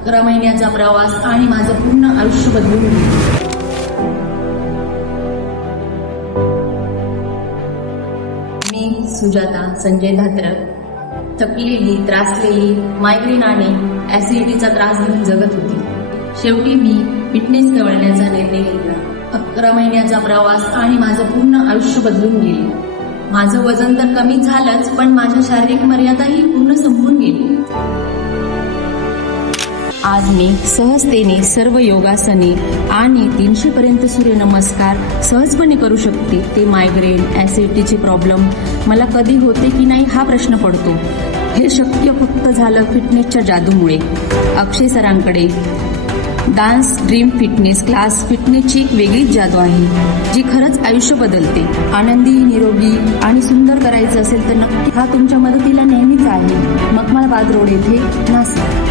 11 महिन्याचा प्रवास आणि माझं पूर्ण आयुष्य बदलून गेलं. मी सुजाता संजय धात्र थकलेली, त्रासलेली, मायग्रेन आणि ऍसिडिटीचा त्रास घेऊन जगत होती. शेवटी मी फिटनेस कळण्याचा निर्णय घेतला. 11 महिन्याचा प्रवास आणि माझं पूर्ण आयुष्य बदलून गेलं. माझं वजन तर कमी झालंच, पण माझ्या शारीरिक मर्यादाही पूर्ण संपून गेली. आज मी सहजतेने सर्व योगासने आणि 300 पर्यंत सूर्यनमस्कार सहजपणे करू शकते. ते मायग्रेन, ऍसिडिटीचे प्रॉब्लेम मला कधी होते की नाही हा प्रश्न पडतो. हे शक्य फक्त झालं फिटनेसच्या जादूमुळे. अक्षय सरांकडे डान्स ड्रीम फिटनेस क्लास फिटनेसची एक वेगळीच जादू आहे, जी खरंच आयुष्य बदलते. आनंदी, निरोगी आणि सुंदर करायचं असेल तर नक्की हा तुमच्या मदतीला नेहमीच आहे. मखमालबाद रोड येथे, नाशिक.